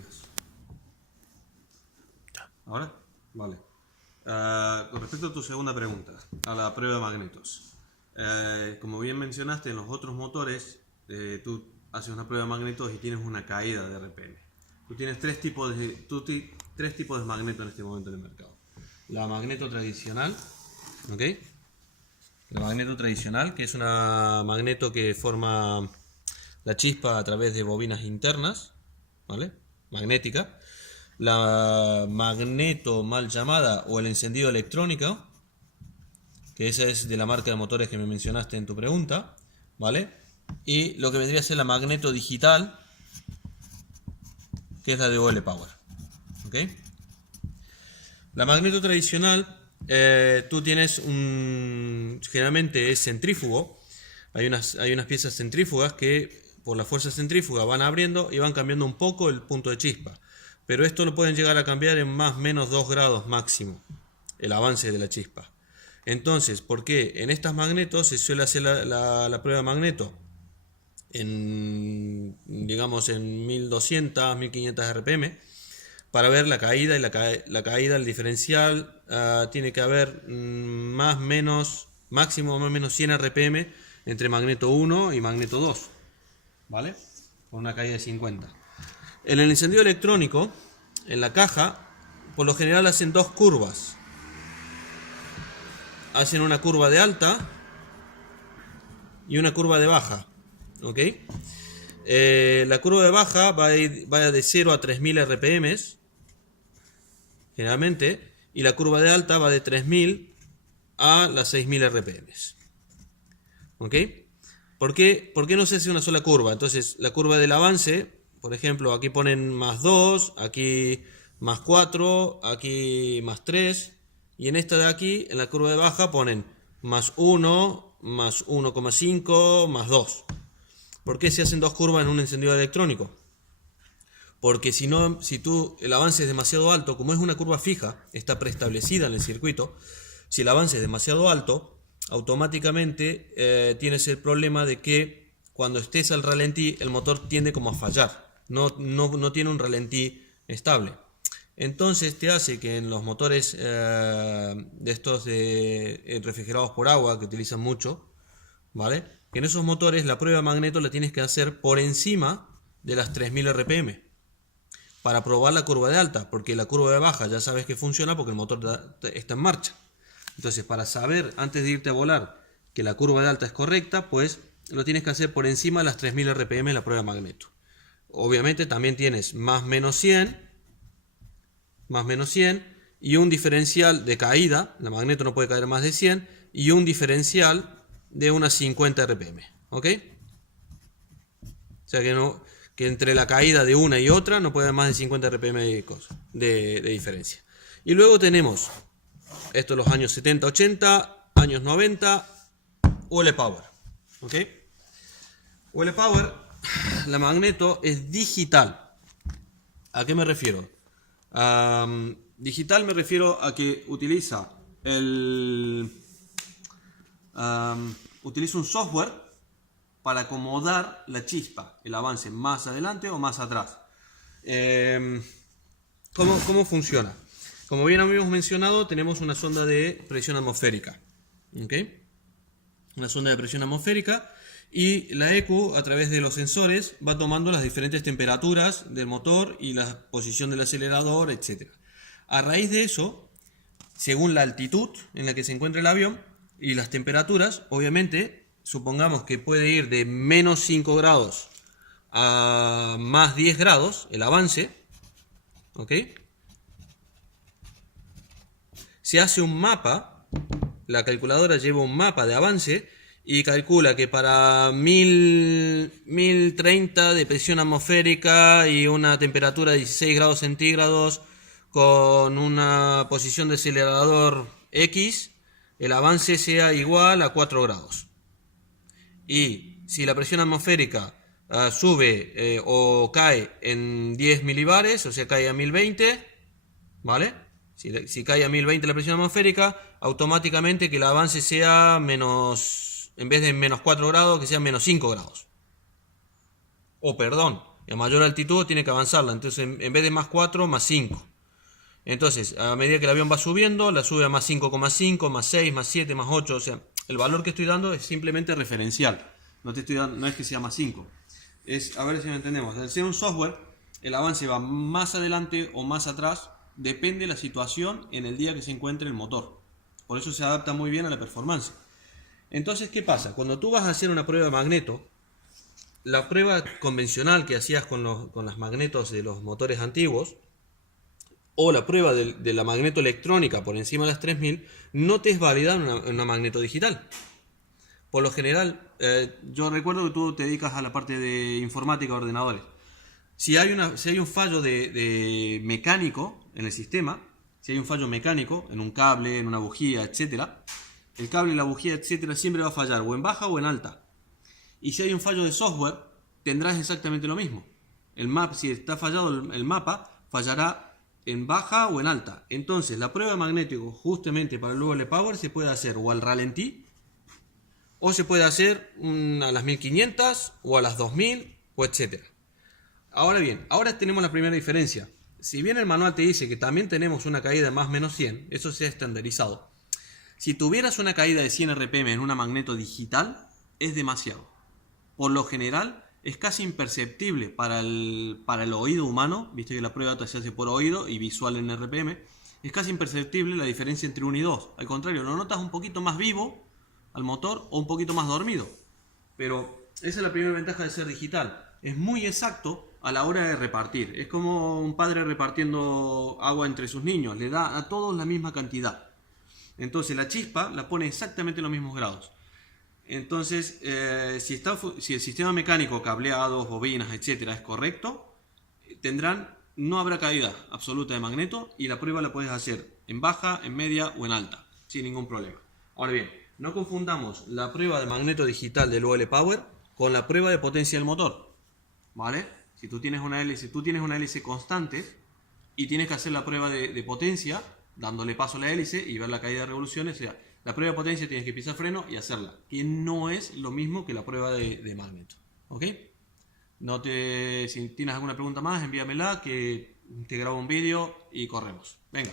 días. ¿Ahora? Vale. Con respecto a tu segunda pregunta, a la prueba de magnetos. Como bien mencionaste, en los otros motores, tú haces una prueba de magnetos y tienes una caída de RPM. Tú tienes tres tipos de magneto en este momento en el mercado. La magneto tradicional, ¿ok? La magneto tradicional, que es una magneto que forma la chispa a través de bobinas internas, ¿vale? Magnética. La magneto mal llamada o el encendido electrónico, que esa es de la marca de motores que me mencionaste en tu pregunta, ¿vale? Y lo que vendría a ser la magneto digital, que es la de OL Power, ¿ok? La magneto tradicional, tú tienes generalmente es centrífugo. Hay unas piezas centrífugas que por la fuerza centrífuga van abriendo y van cambiando un poco el punto de chispa. Pero esto lo pueden llegar a cambiar en más o menos 2 grados máximo, el avance de la chispa. Entonces, ¿por qué? En estas magnetos se suele hacer la prueba de magneto digamos en 1200, 1500 RPM para ver la caída y la caída, el diferencial tiene que haber máximo más o menos 100 RPM entre magneto 1 y magneto 2, ¿vale? Con una caída de 50. En el encendido electrónico, en la caja, por lo general hacen dos curvas. Hacen una curva de alta y una curva de baja, ¿ok? La curva de baja va de 0 a 3000 RPM, generalmente, y la curva de alta va de 3000 a las 6000 RPM, ¿ok? ¿Por qué no se hace una sola curva? Entonces, la curva del avance, por ejemplo, aquí ponen más 2, aquí más 4, aquí más 3, y en esta de aquí, en la curva de baja, ponen más 1, más 1,5, más 2. ¿Por qué se hacen dos curvas en un encendido electrónico? Porque si el avance es demasiado alto, como es una curva fija, está preestablecida en el circuito, si el avance es demasiado alto, automáticamente tienes el problema de que cuando estés al ralentí, el motor tiende como a fallar. No tiene un ralentí estable. Entonces te hace que en los motores de estos refrigerados por agua que utilizan mucho, ¿vale? Que en esos motores la prueba de magneto la tienes que hacer por encima de las 3000 RPM para probar la curva de alta, porque la curva de baja ya sabes que funciona porque el motor está en marcha. Entonces, para saber antes de irte a volar que la curva de alta es correcta, pues lo tienes que hacer por encima de las 3000 RPM en la prueba de magneto. Obviamente también tienes más menos 100 y un diferencial de caída, la magneto no puede caer más de 100, y un diferencial de unas 50 RPM, ¿ok? O sea que entre la caída de una y otra no puede haber más de 50 RPM de diferencia. Y luego tenemos, esto los años 70, 80, años 90, OL Power, ¿ok? OL Power, la magneto es digital. ¿A qué me refiero? Digital me refiero a que utiliza un software para acomodar la chispa, el avance más adelante o más atrás. ¿Cómo funciona? Como bien habíamos mencionado, tenemos una sonda de presión atmosférica, ¿ok? Una sonda de presión atmosférica, y la ECU a través de los sensores va tomando las diferentes temperaturas del motor y la posición del acelerador, etc. A raíz de eso, según la altitud en la que se encuentra el avión y las temperaturas, obviamente, supongamos que puede ir de menos 5 grados a más 10 grados el avance, ¿ok? Se hace un mapa, la calculadora lleva un mapa de avance y calcula que para 1030 de presión atmosférica y una temperatura de 16 grados centígrados con una posición de acelerador X, el avance sea igual a 4 grados. Y si la presión atmosférica sube o cae en 10 milibares, o sea, cae a 1020, ¿vale? Si cae a 1020 la presión atmosférica, automáticamente que el avance sea menos, en vez de menos 4 grados, que sea menos 5 grados. O perdón, Y a mayor altitud tiene que avanzarla. Entonces en vez de más 4, más 5. Entonces, a medida que el avión va subiendo, la sube a más 5,5, más 6, más 7, más 8. O sea, el valor que estoy dando es simplemente referencial. No es que sea más 5. A ver si lo entendemos. Al ser un software, el avance va más adelante o más atrás. Depende de la situación en el día que se encuentre el motor. Por eso se adapta muy bien a la performance. Entonces, ¿qué pasa? Cuando tú vas a hacer una prueba de magneto, la prueba convencional que hacías con las magnetos de los motores antiguos, o la prueba de la magnetoelectrónica por encima de las 3000, no te es válida en una magneto digital. Por lo general, yo recuerdo que tú te dedicas a la parte de informática de ordenadores. Si hay un fallo de mecánico en el sistema, si hay un fallo mecánico en un cable, en una bujía, etcétera, el cable, la bujía, etcétera, siempre va a fallar o en baja o en alta. Y si hay un fallo de software, tendrás exactamente lo mismo. Si está fallado el mapa, fallará en baja o en alta. Entonces, la prueba de magnético justamente para el UL Power se puede hacer o al ralentí, o se puede hacer a las 1500 o a las 2000 o etcétera. Ahora bien, ahora tenemos la primera diferencia. Si bien el manual te dice que también tenemos una caída de más o menos 100, eso se ha estandarizado. Si tuvieras una caída de 100 RPM en una magneto digital, es demasiado. Por lo general, es casi imperceptible para el oído humano, visto que la prueba se hace por oído y visual en RPM, es casi imperceptible la diferencia entre 1 y 2. Al contrario, lo notas un poquito más vivo al motor o un poquito más dormido. Pero esa es la primera ventaja de ser digital. Es muy exacto a la hora de repartir. Es como un padre repartiendo agua entre sus niños. Le da a todos la misma cantidad. Entonces la chispa la pone exactamente en los mismos grados. Entonces, si el sistema mecánico, cableados, bobinas, etcétera, es correcto, no habrá caída absoluta de magneto y la prueba la puedes hacer en baja, en media o en alta, sin ningún problema. Ahora bien, no confundamos la prueba de magneto digital del UL Power con la prueba de potencia del motor, ¿vale? Si tú tienes una hélice constante y tienes que hacer la prueba de potencia, dándole paso a la hélice y ver la caída de revoluciones, o sea, la prueba de potencia tienes que pisar freno y hacerla, que no es lo mismo que la prueba de magneto, ¿ok? Si tienes alguna pregunta más, envíamela, que te grabo un vídeo y corremos. Venga.